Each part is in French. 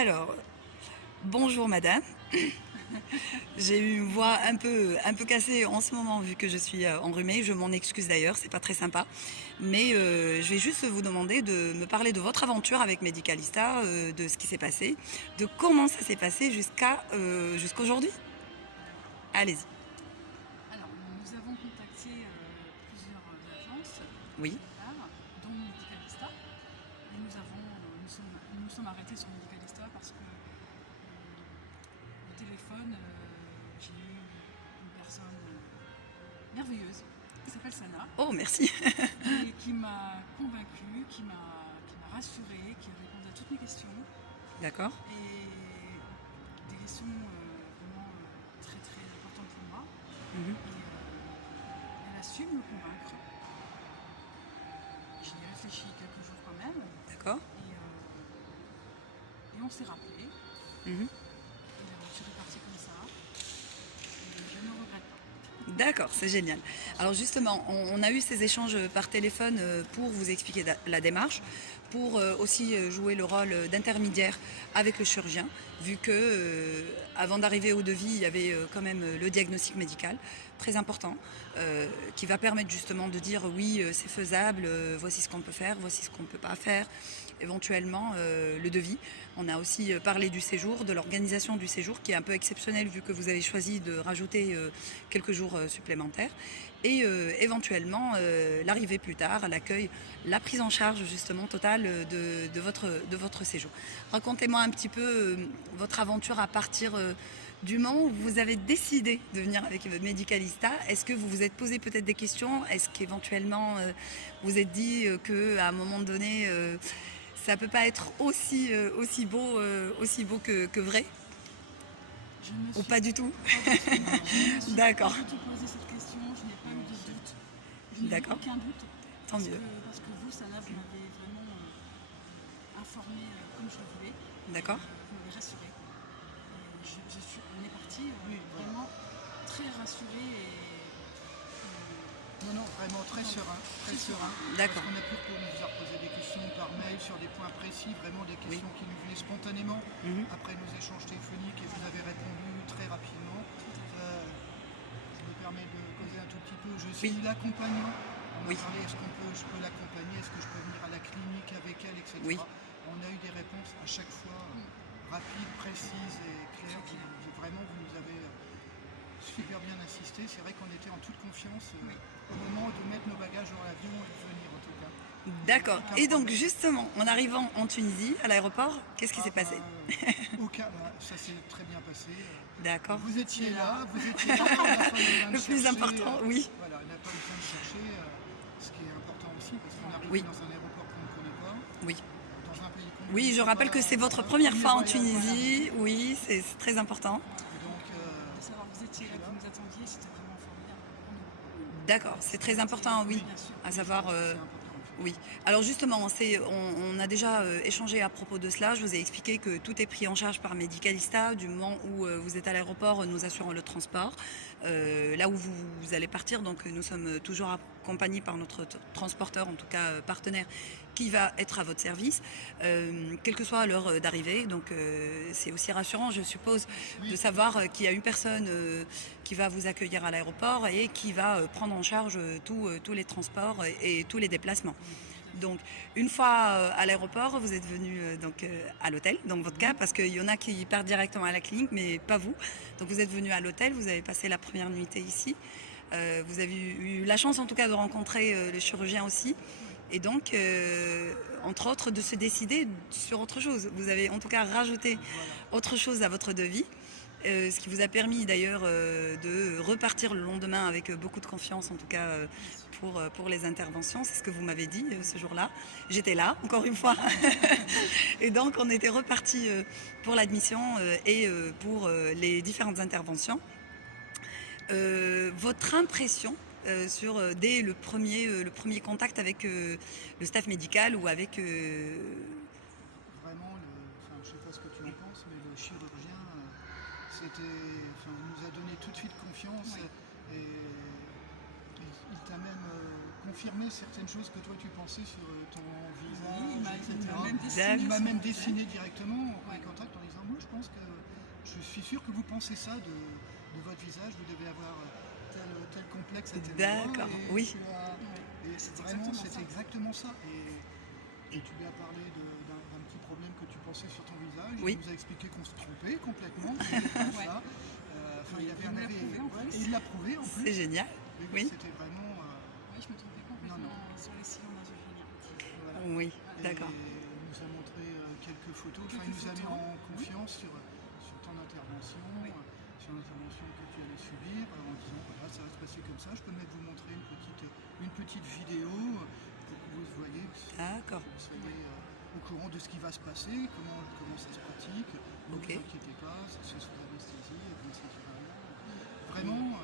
Alors, bonjour madame. J'ai eu une voix un peu cassée en ce moment vu que je suis enrhumée. Je m'en excuse d'ailleurs, c'est pas très sympa. Mais je vais juste vous demander de me parler de votre aventure avec Medicalista, de ce qui s'est passé, de comment ça s'est passé jusqu'aujourd'hui. Allez-y. Alors, nous avons contacté plusieurs agences Oui, similaires, dont Medicalista, et nous sommes arrêtés sur Medicalista parce que au téléphone, j'ai eu une personne merveilleuse qui s'appelle Sana oh merci. et qui m'a convaincue, qui m'a rassurée, qui a répondu à toutes mes questions D'accord. et des questions vraiment très très importantes pour moi. Mhm. Elle a su me convaincre. J'y ai réfléchi quelques jours quand même D'accord. et on s'est rappelé. Mhm. Et l'aventure est partie comme ça. Et je ne regrette pas. D'accord, c'est génial. Alors justement, on a eu ces échanges par téléphone pour vous expliquer la démarche, pour aussi jouer le rôle d'intermédiaire avec le chirurgien, vu que avant d'arriver au devis, il y avait quand même le diagnostic médical, très important, qui va permettre justement de dire oui, c'est faisable, voici ce qu'on peut faire, voici ce qu'on ne peut pas faire, éventuellement le devis. On a aussi parlé du séjour, de l'organisation du séjour qui est un peu exceptionnelle vu que vous avez choisi de rajouter quelques jours supplémentaires et éventuellement l'arrivée plus tard, l'accueil, la prise en charge justement totale de votre séjour. Racontez-moi un petit peu votre aventure à partir du moment où vous avez décidé de venir avec votre Medicalista. Est-ce que vous vous êtes posé peut-être des questions? Est-ce qu'éventuellement vous êtes dit qu'à un moment donné ça peut pas être aussi beau que vrai? Je ne me Ou suis pas du tout? pas du tout, je me suis pas D'accord, du tout posé cette question, je n'ai pas eu de doute. Je n'ai eu d'accord, aucun doute tant mieux. parce que vous, Sana, vous m'avez vraiment informé comme je le voulais. D'accord, Vous m'avez rassuré. Et on est parti vraiment très rassuré Non, non, vraiment très serein, très serein. d'accord, Parce qu'on a pu nous a posé des questions par mail sur des points précis, vraiment des questions qui nous venaient spontanément Mhm. après nos échanges téléphoniques et vous avez répondu très rapidement. Je me permets de causer un tout petit peu. Je suis Oui. l'accompagnant. On m'a Oui. parlé, je peux l'accompagner, est-ce que je peux venir à la clinique avec elle, etc. Oui. On a eu des réponses à chaque fois rapides, précises et claires. Vraiment, vous nous avez super bien assisté. C'est vrai qu'on était en toute confiance au moment de mettre nos bagages dans l'avion et de venir en tout cas. D'accord. Aucun Et donc problème. justement, en arrivant en Tunisie, à l'aéroport, qu'est-ce qui s'est passé? Ça s'est très bien passé. D'accord. Vous étiez là, vous étiez là. On n'a pas besoin de Le plus chercher, important, oui. Voilà, on n'a pas besoin de chercher, ce qui est important aussi parce qu'on arrive Oui. dans un aéroport qu'on ne connaît pas, Oui. dans un pays qu'on ne Oui, je connaît rappelle pas. que c'est votre Un première premier fois en voyage, voilà. Tunisie. Oui, c'est très important. Et donc, de savoir que vous étiez là, que vous nous attendiez, c'était vraiment formidable pour nous. D'accord, c'est très important, oui, Bien sûr. à savoir. c'est important. Oui. Alors justement, on a déjà échangé à propos de cela. Je vous ai expliqué que tout est pris en charge par Medicalista du moment où vous êtes à l'aéroport. Nous assurons le transport. Là où vous allez partir, donc nous sommes toujours accompagnés par notre transporteur, en tout cas partenaire, qui va être à votre service, quelle que soit l'heure d'arrivée. Donc c'est aussi rassurant, je suppose, de savoir qu'il y a une personne qui va vous accueillir à l'aéroport et qui va prendre en charge tous les transports et tous les déplacements. Donc, une fois à l'aéroport, vous êtes venu à l'hôtel, dans votre cas, parce qu'il y en a qui partent directement à la clinique, mais pas vous. Donc, vous êtes venu à l'hôtel, vous avez passé la première nuitée ici. Vous avez eu la chance, en tout cas, de rencontrer le chirurgien aussi. Et donc, entre autres, de se décider sur autre chose. Vous avez en tout cas rajouté autre chose à votre devis. Ce qui vous a permis d'ailleurs de repartir le lendemain avec beaucoup de confiance, en tout cas pour les interventions. C'est ce que vous m'avez dit ce jour-là. J'étais là, encore une fois. Et donc, on était reparti pour l'admission et pour les différentes interventions. Votre impression dès le premier contact avec le staff médical ou avec... Vraiment, je ne sais pas ce que tu en penses, mais le chirurgien, il nous a donné tout de suite confiance et il t'a même confirmé certaines choses que toi tu pensais sur ton visage, Oui, il m'a etc. même dessiné. Il m'a sur même mon dessiné visage. directement en premier Ouais. contact en disant moi je suis sûr que vous pensez ça de votre visage, vous devez avoir tel complexe à tel endroit. D'accord, oui. Ouais. Et C'est vraiment exactement c'est ça. exactement ça. Et tu lui as parlé d'un petit problème que tu pensais sur ton visage. Oui. Il nous a expliqué qu'on se trompait complètement. C'était pas Ouais. ça. Enfin, il y avait Il un me l'a avis. prouvé en plus. Et il l'a prouvé en plus. C'est génial. Et Oui. C'était vraiment. Oui, je me trompais complètement Non, non. sur les sillons nasogéniens. Voilà. Oui, Et d'accord. il nous a montré quelques photos. Enfin, il Quelques nous a mis photos. en confiance sur ton intervention, Oui. sur l'intervention que tu allais subir, en disant voilà, ça va se passer comme ça. Je peux même vous montrer une petite vidéo pour que vous voyez. D'accord. Que vous soyez au courant de ce qui va se passer, comment ça se pratique. Ne Ok. vous inquiétez pas, c'est sous anesthésie, vous ne sentirez rien. Vraiment,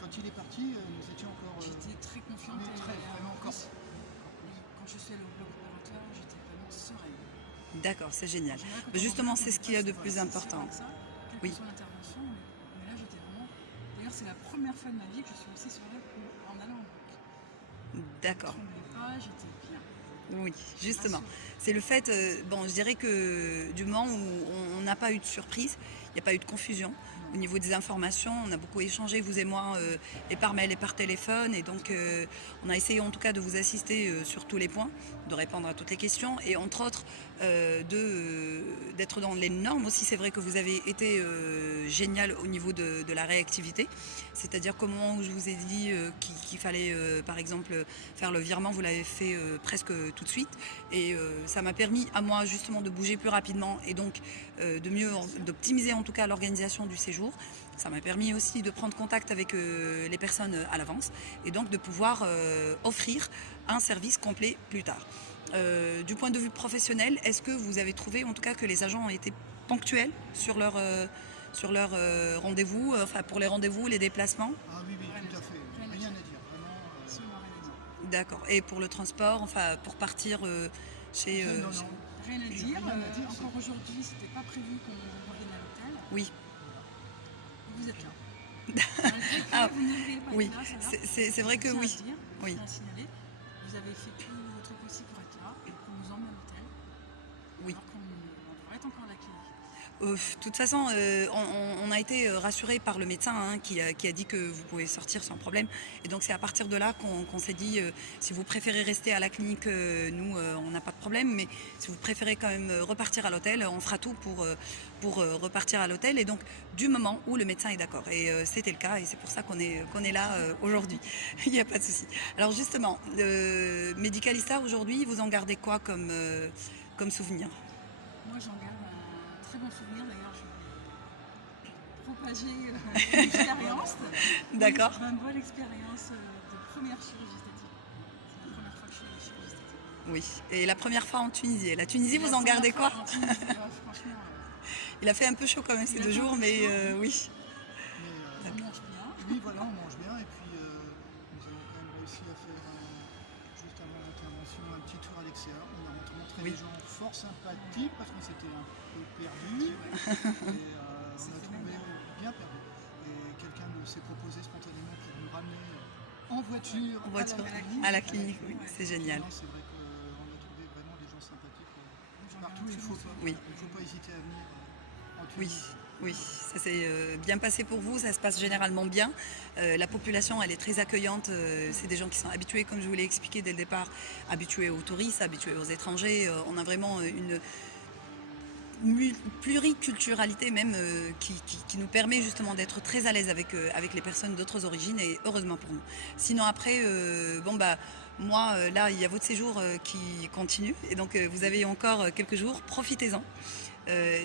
quand il est parti, nous étions encore. J'étais très confiante. mais très, et, vraiment en encore. plus, quand je suis allée au bloc opératoire, j'étais vraiment sereine. D'accord, c'est génial. En général, quand Mais on justement, rentre, c'est on ce qu'il y a de est pas plus si important. serein que ça, quelle Oui. que soit l'intervention. Mais là, j'étais vraiment. D'ailleurs, c'est la première fois de ma vie que je suis aussi sereine en allant au bloc. D'accord. Je ne tremblais pas, j'étais bien. Oui, justement. Rassurée. C'est le fait, bon, je dirais que du moment où on n'a pas eu de surprise, il n'y a pas eu de confusion. Au niveau des informations, on a beaucoup échangé, vous et moi, et par mail et par téléphone. Et donc, on a essayé en tout cas de vous assister sur tous les points, de répondre à toutes les questions. Et entre autres, d'être dans les normes aussi. C'est vrai que vous avez été génial au niveau de la réactivité. C'est-à-dire qu'au moment où je vous ai dit qu'il fallait, par exemple, faire le virement, vous l'avez fait presque tout de suite. Et ça m'a permis à moi justement de bouger plus rapidement et donc d'optimiser en tout cas l'organisation du séjour. Ça m'a permis aussi de prendre contact avec les personnes à l'avance et donc de pouvoir offrir un service complet plus tard. Du point de vue professionnel, est-ce que vous avez trouvé en tout cas que les agents ont été ponctuels sur leur rendez-vous, enfin pour les rendez-vous, les déplacements? Ah oui, Rien tout à à dire. fait. Rien à Rien à dire. dire. Vraiment. Absolument rien à dire. D'accord. Et pour le transport, enfin pour partir chez... Non, non. Rien à dire. Rien à dire, Encore aujourd'hui, c'était pas prévu qu'on revienne à l'hôtel. Oui. Vous êtes là. Malgré que Ah, vous ne devriez pas oui, être là, ça va. c'est vrai que Je tiens à oui. le dire, je Oui. tiens à le signaler. Vous avez fait tout votre possible pour être là et qu'on nous emmène à l'hôtel. Oui. Alors qu'on devrait être encore à la clinique. De toute façon, on a été rassuré par le médecin qui a dit que vous pouvez sortir sans problème. Et donc c'est à partir de là qu'on s'est dit, si vous préférez rester à la clinique, nous, on n'a pas de problème. Mais si vous préférez quand même repartir à l'hôtel, on fera tout pour repartir à l'hôtel. Et donc du moment où le médecin est d'accord. Et c'était le cas et c'est pour ça qu'on est là aujourd'hui. Il n'y a pas de souci. Alors justement, Medicalista aujourd'hui, vous en gardez quoi comme souvenir? Moi, j'en garde un très bon souvenir. D'ailleurs, je vais propager l'expérience. D'accord. Une bonne expérience de première chirurgie esthétique. C'est la première fois que je suis chirurgie esthétique. Oui. Et la première fois en Tunisie. La Tunisie, Et vous la en gardez première quoi? fois en Tunisie, franchement, Il a fait un peu chaud quand même ces Il a 2 fait un jours, peu mais chaud, oui. Mais on mange bien. oui, voilà, on mange bien. Et puis, nous avons quand même réussi à faire, juste avant l'intervention, un petit tour à l'extérieur. On a rencontré Oui. des gens fort sympathiques parce qu'on s'était un peu perdus. Et on a trouvé bien perdu. Et quelqu'un s'est proposé spontanément pour nous ramener en voiture, En voiture, à à la clinique, oui, Ouais. c'est génial. Non, c'est vrai qu'on a trouvé vraiment des gens sympathiques. J'en Partout, garde un il très faut bon pas, Oui. il faut pas hésiter à venir en Oui, Tunisie. oui, ça s'est bien passé pour vous, ça se passe généralement bien. La population, elle est très accueillante. C'est des gens qui sont habitués, comme je vous l'ai expliqué dès le départ, habitués aux touristes, habitués aux étrangers. On a vraiment une pluriculturalité même qui nous permet justement d'être très à l'aise avec les personnes d'autres origines et heureusement pour nous. Sinon après, moi là il y a votre séjour qui continue et donc vous avez encore quelques jours, profitez-en.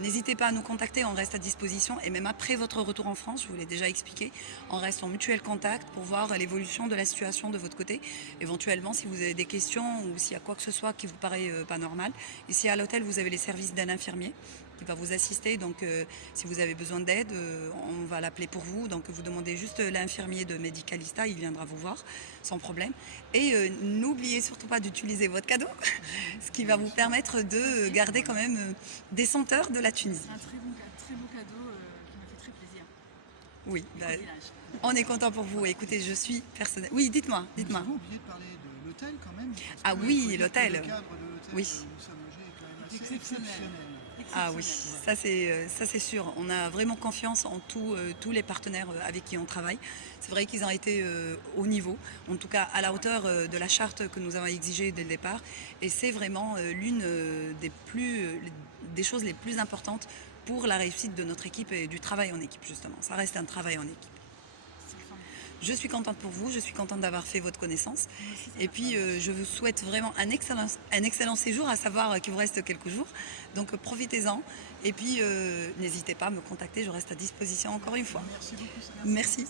N'hésitez pas à nous contacter, on reste à disposition et même après votre retour en France, je vous l'ai déjà expliqué, on reste en mutuel contact pour voir l'évolution de la situation de votre côté. Éventuellement, si vous avez des questions ou s'il y a quoi que ce soit qui vous paraît pas normal, ici à l'hôtel, vous avez les services d'un infirmier qui va vous assister. Donc, si vous avez besoin d'aide, on va l'appeler pour vous. Donc, vous demandez juste l'infirmier de Medicalista, il viendra vous voir sans problème. Et n'oubliez surtout pas d'utiliser votre cadeau, ce qui va vous permettre de garder quand même des senteurs de la Tunisie. C'est un très beau cadeau qui m'a fait très plaisir. Oui, bah, au village. on est content pour vous. Écoutez, je suis personnelle. Oui, dites-moi, Nous dites-moi. avons oublié de parler de l'hôtel quand même. parce Ah que oui, il faut dire que l'hôtel. Le cadre de l'hôtel Oui. où nous sommes logés est quand même assez Exceptionnel. exceptionnel. Ah oui, Exceptionnel. ça c'est sûr. On a vraiment confiance en tous les partenaires avec qui on travaille. C'est vrai qu'ils ont été au niveau, en tout cas à la hauteur de la charte que nous avons exigée dès le départ. Et c'est vraiment l'une des choses les plus importantes pour la réussite de notre équipe et du travail en équipe justement. Ça reste un travail en équipe. C'est formidable. Je suis contente pour vous, je suis contente d'avoir fait votre connaissance. Moi aussi, ça Et m'a puis, fait je vous souhaite vraiment un excellent séjour, à savoir qu'il vous reste quelques jours. Donc, profitez-en. Et puis, n'hésitez pas à me contacter, je reste à disposition encore une fois. Merci beaucoup. Merci.